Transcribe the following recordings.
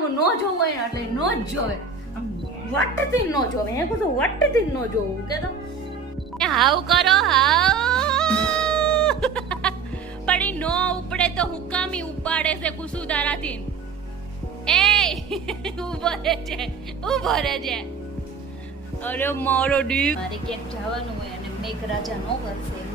હામું ન જોવું હોય ને એટલે નો જ જોવે. વટથી ન જોવે. એ બધું વટથી ન જોવું કે તો એ હાવ કરો, હાવ. પડી નો ઉપડે તો હુકામી ઉપાડે છે કુસુદારાથી એ ઊભો રહે છે ઊભો રહે છે અરે મારો ડી મારે ક્યાંક જવાનું હોય અને મેઘરાજા નો વરસે.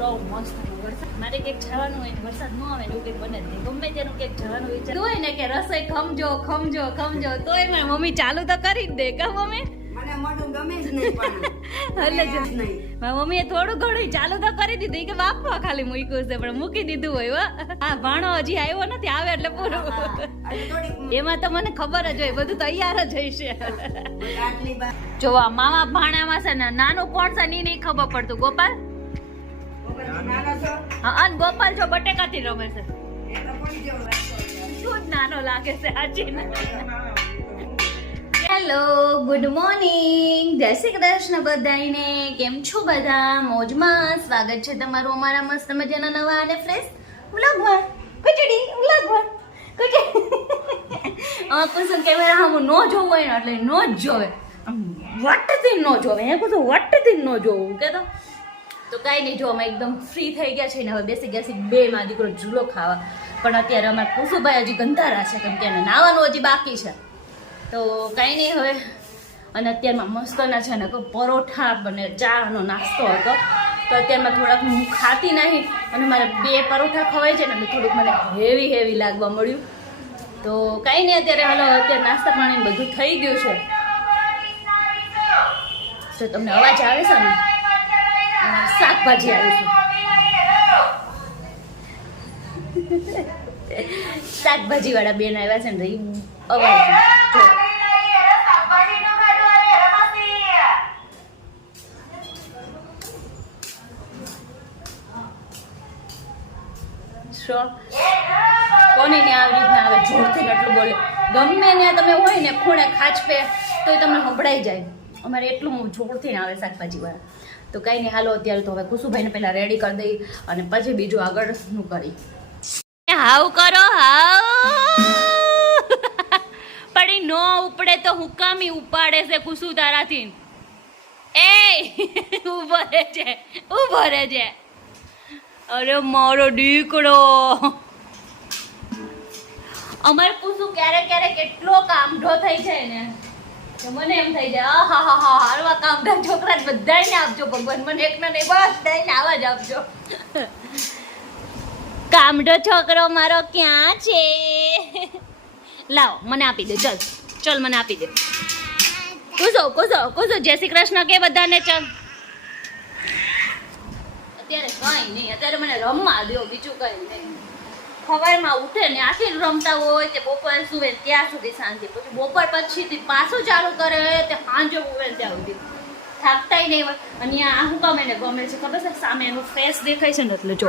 જો મસ્ત વરસાદ મારે ક્યાંક જવાનું હોય વરસાદ ન આવે એવું કંઈક બને નહીં. ગમે તેનું ક્યાંક જવાનું વિચાર હોય ને કે રસોઈ ખમજો ખમજો ખમજો મારી મમ્મી ચાલુ તો કરી જ દે. કા મમ્મી? મને મોઢું ગમે જ નહીં પણ એટલે જ નહીં. મારી મમ્મીએ થોડું ઘણું ચાલુ તો કરી દીધું. કે બાપા ખાલી મૂક્યું છે પણ મૂકી દીધું હોય હો. આ ભાણો હજી આવ્યો નથી આવે એટલે પૂરું. એમાં તો મને ખબર જ હોય બધું તૈયાર જ હશે જોવા મામા ભાણામાં છે ને નાનું કોણ છે ની નહીં ખબર પડતું. ગોપાલ? હા ગોપાલ જો બટેકાથી રમે છે. શું નાનો લાગે છે હાજી હેલો ગુડ મોર્નિંગ જય શ્રી કૃષ્ણ બધાને કેમ છો બધા? મોજમાં સ્વાગત છે તમારું અમારા મસ્ત મજાના નવા અને ફ્રેશ વ્લોગમાં કચડી વ્લોગમાં કચડી આ કુસુમ કેમેરા હમ ન જોવું એટલે ન જ જોવે. વટ વટથી ન જોવે. એ કુસુમ વટથી ન જોવું. કે તો કાંઈ નહીં, જો અમે એકદમ ફ્રી થઈ ગયા છે ને હવે બેસી ગયા છે બે માં દીકરો ઝૂલો ખાવા. પણ અત્યારે અમારા કુસુભાઈ હજી ગંધારા છે, કેમ કે એને નાવાનું હજી બાકી છે. તો કાંઈ નહીં હવે. અને અત્યારમાં મસ્તના છે ને પરોઠા અને ચાનો નાસ્તો હતો. તો અત્યારમાં થોડાક હું ખાતી નહીં, અને મારે બે પરોઠા ખવાય છે ને થોડુંક મને હેવી હેવી લાગવા મળ્યું. તો કાંઈ નહીં, અત્યારે હાલો, અત્યારે નાસ્તા પાણી બધું થઈ ગયું છે. તો તમને અવાજ આવે છે ને? શાકભાજી આવી છે. શાકભાજી વાળા બેન આવ્યા છે ને ઈ અવાજ કોને ને આવી રીતના આવે? જોરથી એટલું બોલે. ગમે ત્યાં તમે હોય ને ખૂણે ખાચ પે તોય તમને સંભળાઈ જાય. અમારે એટલું જોરથી આવે શાકભાજી વાળા તો કઈ નહીં, હાલો અત્યારે તો હવે કુસુભાઈને પહેલા રેડી કરી દઈ અને પછી બીજું આગળનું કરી. હાવ કરો, હાવ. પડી નો ઉપડે તો હુકામી ઉપાડે છે કુસુ તારાથી. એ ઊભો રહે છે ઊભો રહે છે અરે મારો દીકરો. અમાર કુસુ ક્યારેક ક્યારેક એટલો કામઢો થઈ જાય ને. મને એમ થઈ જાય હા હા હા હારવા કામઢા છોકરા બધાને આપજો, ભગવાન, મને એકને નહીં બધાને આવા જ આપજો. કામડો છોકરો મારો ક્યાં છે? લાવો, મને આપી દે, ચલ ચલ, મને આપી દે. કુસો કુસો કુસો, જય શ્રી કૃષ્ણ કે બધાને, ચલ. અત્યારે કઈ નહીં, અત્યારે મને રમવા દો બીજું કઈ નહીં. સવારમાં ઉઠે ને આથી રમતા હોય તે બપોર સુવે ત્યાં સુધી શાંતિ પછી બપોર પછીથી પાછું ચાલુ કરે તે સાંજે ઉવે ત્યાં સુધી. થાકતાય નહીં હોય. અને આ શું કામ એને ગમે છે ખબર છે? સામે એનું ફેસ દેખાય છે ને એટલે જો.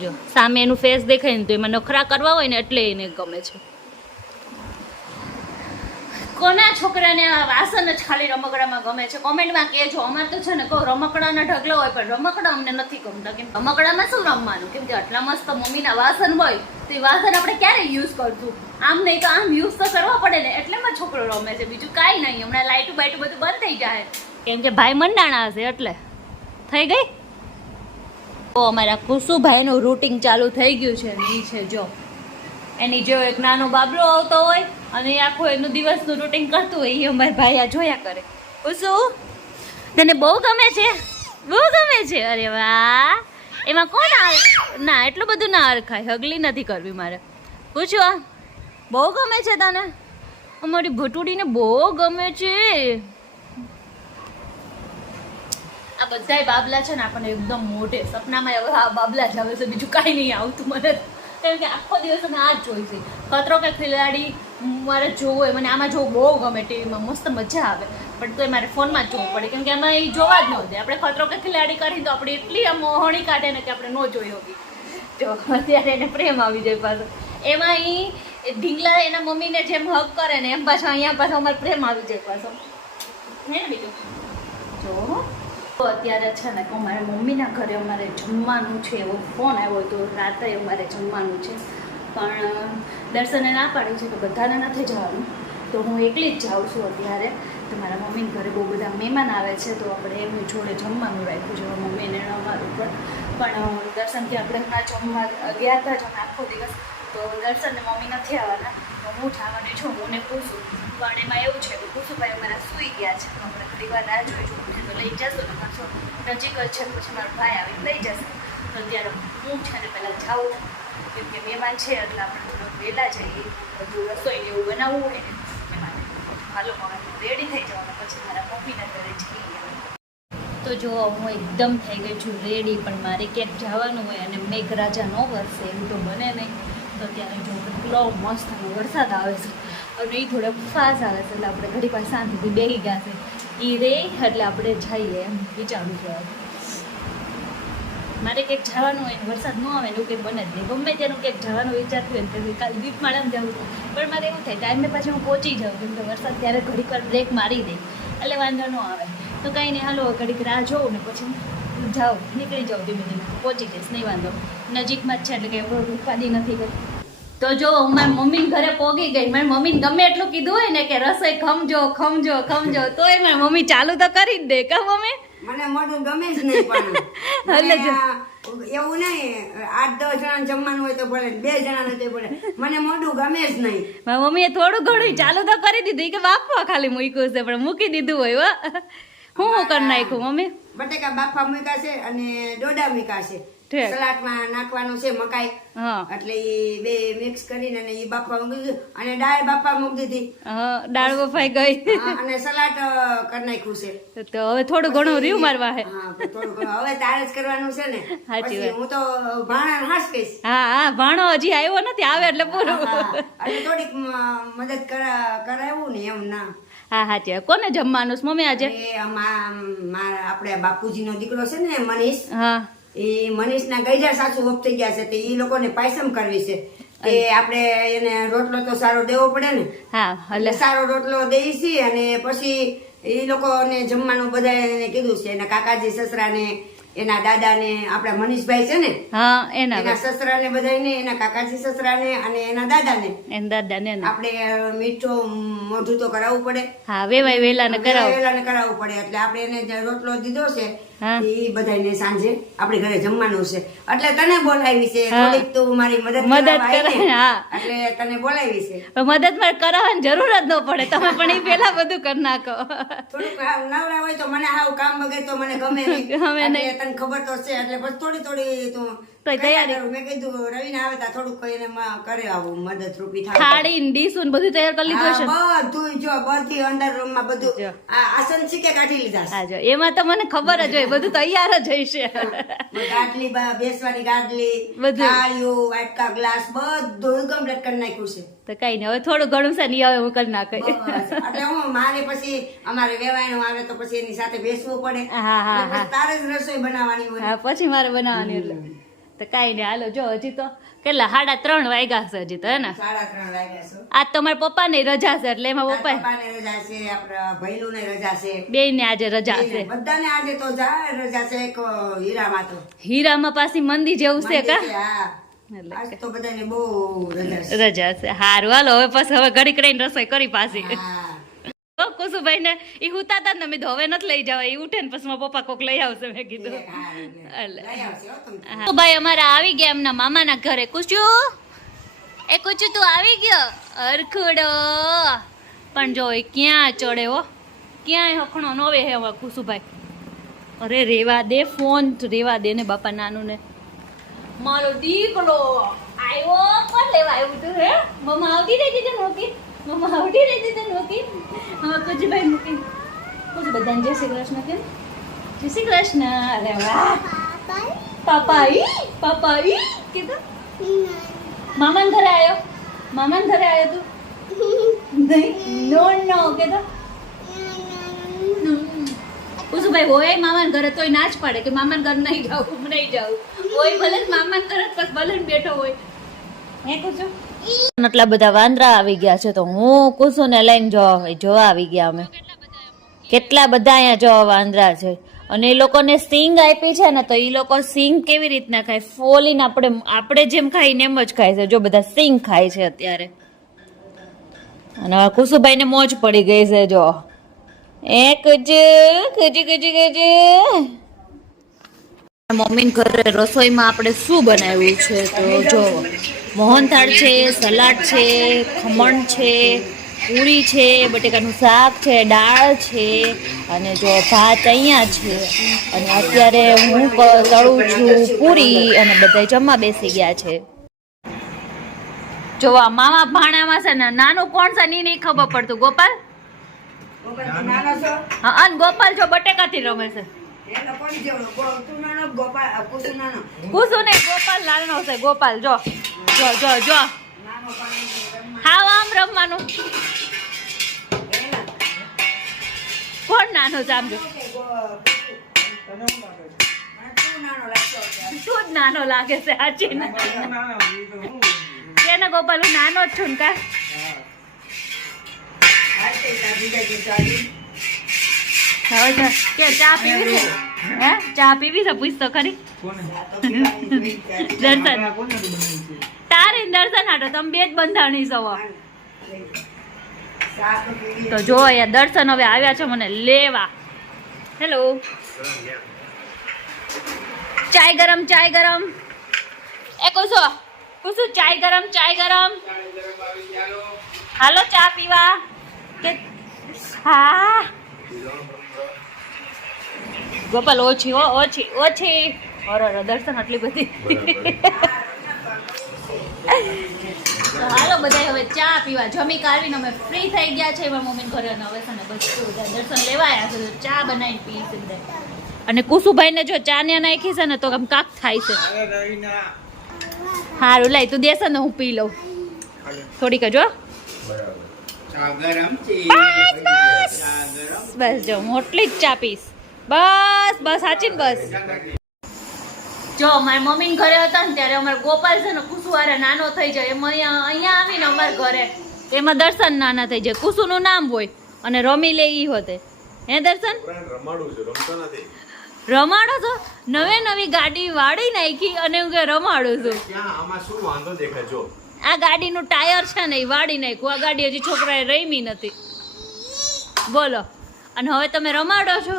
જો. સામે એનું ફેસ દેખાય ને તો એમાં નખરા કરવા હોય ને એટલે એને ગમે છે. કોના છોકરાને આ વાસણ જ ખાલી રમકડામાં ગમે છે? કોમેન્ટમાં કહેજો. અમારે તો છે ને કહો રમકડાના ઢગલો હોય, પણ રમકડા અમને નથી ગમતા. કેમ રમકડામાં શું રમવાનું? કેમ કે આટલા મસ્ત મમ્મીના વાસણ હોય, તો એ વાસણ આપણે ક્યારે યુઝ કરશું? આમ નહીં તો આમ યુઝ તો કરવા પડે ને. એટલે માં છોકરો રમે છે. બીજું કાંઈ નહીં. હમણાં લાઇટું બાઇટું બધું બંધ થઈ જાય. કેમ કે ભાઈ મંડાણા હશે એટલે. થઈ ગઈ? તો અમારા કુસુભાઈનું રૂટિંગ ચાલુ થઈ ગયું છે. છે, જો. એની જો એક નાનો બાબલો આવતો હોય અને આખો એનું દિવસનું રૂટિન કરતું હોય, એ અમારા ભાઈ આ જોયા કરે. કુસુ તને બહુ ગમે છે? બહુ ગમે છે? અરે વાહ! એમાં કોણ આવે ના, એટલું બધું ના અરખાય હગલી નથી કરવી મારે. પૂછો આ બહુ ગમે છે તને? અમારી ભટુડીને બહુ ગમે છે. આ બધાય બાબલા છે ને આપણને એકદમ મોટે સપનામાં હવે આ બાબલા જ આવે છે, બીજું કાંઈ નહીં આવતું મને. કારણ કે આખો દિવસ મને આ જ જોઈ છે. ખતરો કે ખિલાડી મારે જોવું હોય, મને આમાં જોવું બહુ ગમે, ટીવીમાં મસ્ત મજા આવે. પણ તોય મારે ફોનમાં જ જોવું પડે, કેમ કે એમાં એ જોવા જ ન દે. આપણે ખતરો કે ખિલાડી કરી તો આપણે એટલી આમ મોહણી કાઢે ને કે આપણે ન જોઈ હોગી જો, અત્યારે એને પ્રેમ આવી જાય પાછો. એમાં એ ઢીંગલા એના મમ્મીને જેમ હક કરે ને એમ પાછો અહીંયા પાછો અમારે પ્રેમ આવી જાય પાછો. હે ને બીજું? જો. તો અત્યારે છે ને કે અમારા મમ્મીના ઘરે અમારે જમવાનું છે એવો ફોન આવ્યો તો રાત્રે અમારે જમવાનું છે. પણ દર્શને ના પાડ્યું છે તો બધાને નથી જવાનું. તો હું એકલી જ જાઉં છું અત્યારે. તો મારા મમ્મીને ઘરે બહુ બધા મહેમાન આવે છે તો આપણે એમની જોડે જમવાનું રાખ્યું છે. મમ્મીને અમારું પણ. પણ અ, દર્શનથી આપણે હમણાં જમવા ગયા હતા જ આખો દિવસ. તો દર્શન ને મમ્મી નથી આવવાના. તો હું જવાની છું હું ને પૂછું પણ એમાં એવું છે કે પૂછુભાઈ અમારા સૂઈ ગયા છે તો આપણે ઘણી વાર રાહ જોઈશું લઈ જશો ને પાછો નજીક જ છે, પછી મારો ભાઈ આવીને લઈ જશે. તો ત્યારે હું છે ને પહેલાં જાઉં કેમ કે મહેમાન છે, એટલે આપણે થોડુંક વહેલા જઈએ. બધું રસોઈ એવું બનાવવું હોય ને એ માટે હાલો, હવે રેડી થઈ જવાનું, પછી મારા મમ્મીના ઘરે જઈએ. તો જો, હું એકદમ થઈ ગઈ છું રેડી પણ મારે ક્યાંક જવાનું હોય અને મેઘરાજા ન વરસે એવું તો બને નહીં. તો ત્યારે જો કેટલો મસ્ત વરસાદ આવે છે. અને એ થોડો ફાસ આવે છે, એટલે આપણે ઘડી પાસે શાંતિથી બેસી ગયા છે. એ રે એટલે આપણે જઈએ એમ વિચારવું જોઈએ મારે ક્યાંક જવાનું હોય વરસાદ ન આવે એવું કંઈ બને જ નહીં. ગમે ત્યાંનું ક્યાંક જવાનું વિચારતું હોય તો કાલ દીપમાળામાં જવું. પણ મારે એવું થાય ટાઈમે પાછી હું પહોંચી જાઉં, કેમ કે વરસાદ ત્યારે ઘડીક વાર બ્રેક મારી દે, એટલે વાંધો ન આવે. તો કાંઈ નહીં, હાલો, ઘડીક રાહ જોઉં ને પછી હું જાઉં, નીકળી જાઉં ધીમે ધીમે. પહોંચી જઈશ, નહીં વાંધો. નજીકમાં જ છે, એટલે કંઈ રૂપાદી નથી કરી તો જો હું મારી મમ્મીને ઘરે પોગી ગઈ મારી મમ્મીને ગમે એટલું કીધું હોય ને કે રસોઈ ખમજો ખમજો ખમજો તોય મારી મમ્મી ચાલુ તો કરી જ દે કા મમ્મી? મને મોઢું ગમે જ નહીં પણ. એવું નહીં આઠ દસ જણા જમવાનું હોય તો ભલે બે જણા તો ભલે. મને મોઢું ગમે જ નહીં. મારી મમ્મીએ થોડું ઘણું ચાલુ તો કરી દીધું કે બાપા ખાલી મૂક્યું છે પણ મૂકી દીધું હોય હો. હું હું કરી નાખ્યું મમ્મી? બટેકા બાફા મૂક્યા છે અને ડોડા મૂક્યા છે. સલાડમાં નાખવાનું છે મકાઈ. એટલે બે મિક્સ કરીને અને ઈ બાફા મૂકી અને દાળ બાફા મૂકી દીધી. દાળ બફાઈ ગઈ. અને સલાડ કરી નાખ્યું છે. તો હવે થોડું ઘણું રીવ મારવા હે. હવે તારે જ કરવાનું છે ને. સાચી હું તો ભાણા હાસ હા હા ભાણો હજી આવ્યો નથી આવે એટલે પૂરું થોડીક મદદ કરા- કરાવું ને એમ ના. હા હા. કોને જમવાનું મમ્મી આજે? આપડે બાપુજી મારા આપણે બાપુજીનો દીકરો છે ને મનીષ. હા. એ મનીષના ગઈજા સાસુ થઈ ગયા છે તે એ લોકોને પાયસમ કરવી છે. કે આપણે એને રોટલો તો સારો દેવો પડે ને. હા એટલે સારો રોટલો દઈ છીએ અને પછી એ લોકોને જમવાનું બધા એને કીધું છે એના કાકાજી સસરાને એના દાદાને આપણા મનીષભાઈ છે ને હા એના એના સસરાને બધાને એના કાકાજી સસરાને અને એના દાદાને. એના દાદા ને આપડે આપણે અ, મોઢું તો કરાવવું પડે. હા વેવાય વેલા ને વેલાને કરાવવું પડે. એટલે આપણે એને રોટલો દીધો છે. એ બધાને સાંજે આપણે ઘરે જમવાનું છે. એટલે તને બોલાવી છે. થોડીક તું મારી મદદ મદદ કરે, એટલે તને બોલાવી છે. મદદ મારે કરાવવાની જરૂર જ ન પડે. તમે પણ એ પેલા બધું કરી નાખો. થોડુંક નવરા હોય તો મને આવું કામ વગર તો મને ગમે નહીં. ગમે નહીં. તને ખબર તો છે. એટલે થોડી થોડી તું તો તૈયારી. મેં કીધું રવિને આવે ત્યાં થોડુંક કોઈ કરે આવું મદદરૂપી થાય થાળી ને ડીશું ને બધું તૈયાર કરી લીધું છે બધું જો બધી અંદર રૂમમાં બધું આ આસન શીખે કાઢી લીધા હા જો. એમાં તો મને ખબર જ હોય બધું તૈયાર જ ગાડલી બા- બેસવાની બધું. થાળીઓ વાટકા ગ્લાસ બધું કમ્પ્લીટ કરી નાખ્યું છે. તો કઈ નહીં હવે થોડું ઘણું છે ને હવે હું કરી નાખી. એટલે હું મારે પછી અમારે વેવાયણું આવે તો પછી એની સાથે બેસવું પડે. હા, હા, તારે જ રસોઈ બનાવવાની હોય. હા પછી મારે બનાવવાની એટલે. તો કાંઈ નહીં હાલો જો હજી તો કેટલા સાડા ત્રણ વાગ્યા છે હજી તો હે ને? આજ તો મારા પપ્પાની રજા છે એટલે એમાં પપ્પા રજા છે આપણા ભાઈલું ને રજા છે. બે ને આજે રજા છે. બધાને આજે તો રજા છે એક હીરામાં તો. હીરામાં પાછી મંદી જેવું છે કા? રજા છે. સારું હાલો હવે પછી હવે ઘડી કરીને રસોઈ કરી પાછી. કુસુભાઈ ને એ હુતા હતા ને મેં હવે નથી લઈ જવા એ ઉઠે ને પછી પપ્પા કોક લઈ આવશે મેં કીધું. હા, એટલે. હો ભાઈ અમારા આવી ગયા એમના મામાના ઘરે. કુચુ એ કુચુ તું આવી ગયો? અરખુડો. પણ જો એ ક્યાં ચડે હો? ક્યાંય હખણો નો વે હવે કુસુભાઈ. અરે રેવા દે ફોન રેવા દે ને બાપા નાનું ને મારો દીકરો આવ્યો પણ લેવા આવ્યું તું હે? મમ્મા આવતી રહી નોકી મમ્મા આવડી રહી દીધી નોકી હા કુચુભાઈ મૂકી. કુચુ બધાને જય શ્રી કૃષ્ણ કેમ? જય શ્રી કૃષ્ણ. અરે વાહ. પાપાઈ પાપાઈ કીધું? મામાન ઘરે આવ્યો મામાન ઘરે આવ્યો તું? નહીં, નો નો, કીધું? ભાઈ હોય મામાન ઘરે, તોય ના જ પાડે કે મામાન ઘર નહીં જાઉં નહીં જાઉં. હોય ભલે મામાન ઘરે બસ ભલે બેઠો હોય. હે કુસુ આટલા બધા વાંદરા આવી ગયા છે તો હું કુસુને લઈને જોવા જોવા આવી ગયા અમે. કેટલા બધા અહીંયા જોવા વાંદરા છે. અને એ લોકોને સિંગ આપી છે ને તો એ લોકો સિંગ કેવી રીતના ખાય? ફોલીને આપણે આપણે જેમ ખાઈને એમ જ ખાય છે, જો બધા સિંગ ખાય છે અત્યારે. અને કુસુભાઈને મોજ પડી ગઈ છે, જો. એ કજ, કજી કજી કજી. મમ્મી ઘરે રસોઈમાં આપણે શું બનાવ્યું છે તો જો મોહનથાળ છે સલાડ છે ખમણ છે પૂરી છે બટેકાનું શાક છે દાળ છે અને જો ભાત અહીંયા છે અને અત્યારે હું તળું છું પૂરી અને બધા જમવા બેસી ગયા છે. જોવા આ મામા ભાણામાં છે ને નાનું કોણ છે ની નહીં ખબર પડતું. ગોપાલ? હા અને ગોપાલ જો બટેકાથી રમે છે. ગોપાલ? કુસુ ને ગોપાલ નાનો છે ગોપાલ જો. જો જો જો. હાવ આમ રમવાનું. કોણ નાનો છે આમ જો? તું નાનો. જ લાગે છે સાચી ને? કે ગોપાલ હું નાનો જ છું ને કા હાલ તે તાર જીજાજી ચાલી. હવે કે ચા પીવી છે? હે? ચા પીવી છે? પૂછ તો ખરી. દર્શન. તારે દર્શન હાટો તમે બે જ બંધાણી જવો. તો જો અહીંયા દર્શન હવે આવ્યા છે મને લેવા. હેલો ચાય ગરમ ચાય ગરમ. એ કુસો કુસુ ચાય ગરમ ચાય ગરમ. હાલો ચા પીવા. કે હા. ગોપાલ ઓછી હો ઓછી ઓછી. અરે, દર્શન આટલી બધી. હાલો બધા હવે ચા પીવા. જમી કાઢીને અમે ફ્રી થઈ ગયા છે એમાં મમ્મી ઘરે. હવે છે ને બસ દર્શન લેવાયા છે. ચા બનાવીને પી છે બધા અને કુસુભાઈને જો ચા ને નાખી છે ને તો આમ કાક થાય છે. હારું લાય તું દેશે ને હું પી લઉં. થોડીક જો છે. બસ જો મોટલી જ ચા પીશ. બસ બસ સાચી બસ. જો મારી મમ્મી ઘરે હતા ને ત્યારે અમારે ગોપાલ છે ને કુસુવારે નાનો થઈ જાય. એમ અહીંયા અહીંયા આવીને અમારે ઘરે. એમાં દર્શન નાના થઈ જાય. કુસુનું નામ હોય અને રમી લે ઈ હોતે. હે દર્શન? રમાડું છું રમતો નથી. રમાડો છો? નવે નવી ગાડી વાળી નાખી અને હું કે રમાડું છું. આમાં શું વાંધો દેખાય? જો. આ ગાડીનું ટાયર છે ને એ વાળી નાખ્યું. આ ગાડી હજી છોકરાએ રમી નથી. બોલો. અને હવે તમે રમાડો છો.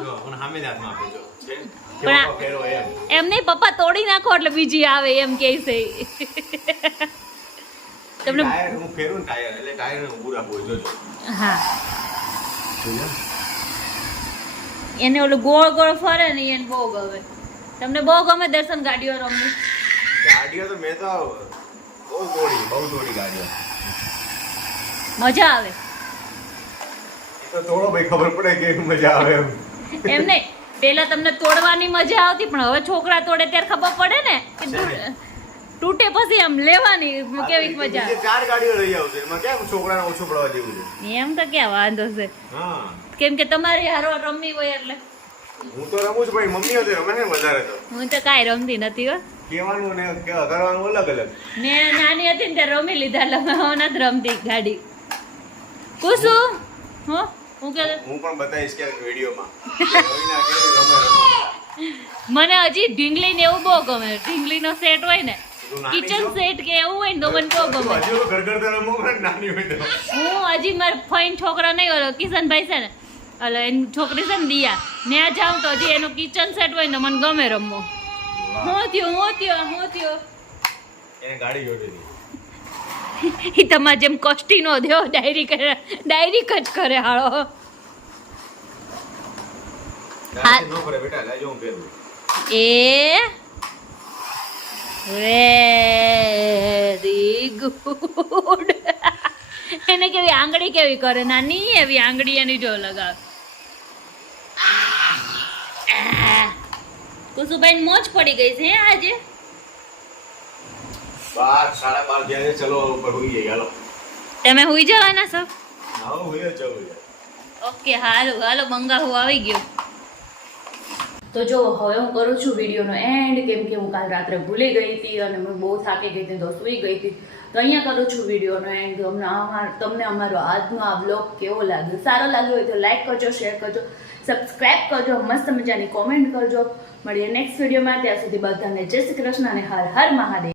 પણ એમ. નહીં પપ્પા તોડી નાખો એટલે બીજી આવે એમ કે છે. તમને હું ફેરું ટાયર એટલે ટાયર ઊભું રાખવું જોજો. હા. એને ઓલું ગોળ ગોળ ફરે ને એને બહુ ગમે. તમને બહુ ગમે દર્શન ગાડીઓ રમવી? ગાડીઓ તો મેં તો બહુ ગોળી બહુ ગોળી ગાડીઓ. મજા આવે. તો થોડો ભાઈ ખબર પડે કે મજા આવે એમ. એમ નહીં. પેલા તમને તોડવાની મજા આવતી પણ હવે છોકરા તોડે ત્યારે ખબર પડે ને કે તૂટે પછી આમ લેવાની કેવી મજા ચાર ગાડીઓ લઈ આવશે એમાં કેમ છોકરાને ઓછું પડવા જેવું છે? એમ તો ક્યાં વાંધો છે? કેમ કે તમારે હારો રમવી હોય એટલે. હું તો રમું છું ભાઈ મમ્મી હતી રમે ને વધારે તો. હું તો કાંઈ રમતી નથી હો. કહેવાનું ને કરવાનું અલગ અલગ. મેં નાની હતી ને ત્યારે રમી લીધા એટલે હવે હું નથી રમતી ગાડી. કુસુ હો? હું કે હું પણ બતાવીશ ક્યાંક વિડીયોમાં. રમીના કેવી રમે રમે. મને હજી ઢીંગલી ને એવું બહુ ગમે. ઢીંગલી નો સેટ હોય ને કિચન સેટ કે એવું હોય ને તો મને બહુ ગમે. હું હજી મારા ફઈન છોકરા નહીં ઓલો કિશનભાઈ છે ને એટલે એની છોકરી છે ને દિયા. ત્યાં જાઉં તો હજી એનું કિચન સેટ હોય ને મને ગમે રમવો. હું થયો હું થયો હું થયો. એને ગાડી જોતી હતી એ તમારે જેમ કષ્ટી નો દેવો ડાયરી કરે ડાયરી જ કરે હાળો. એ વેરી ગુડ. એને કેવી આંગળી કેવી કરે? નાની એવી આંગળી એની જો લગાવ. કુસુભાઈ મોજ પડી ગઈ છે આજે. બાર સાડા બાર થયા છે. ચલો ઉપર જઈએ હાલો. તમે હુઈ જવાના છો? હા હોઈ જવું ઓકે હાલો હાલો મંગાવું આવી ગયો. તો જો હવે હું કરું છું વિડીયોનો એન્ડ કેમ કે હું કાલ રાત્રે ભૂલી ગઈ હતી અને હું બહુ થાકી ગઈ હતી તો સૂઈ ગઈ હતી. તો અહીંયા કરું છું વિડીયોનો એન્ડ તમને અમારો તમને અમારો આજનો આ બ્લોગ કેવો લાગ્યો? સારો લાગ્યો હોય તો લાઈક કરજો શેર કરજો સબસ્ક્રાઇબ કરજો મસ્ત મજાની કોમેન્ટ કરજો. મળીએ નેક્સ્ટ વિડીયોમાં. ત્યાં સુધી બધાને જય શ્રી કૃષ્ણ અને હર હર મહાદેવ.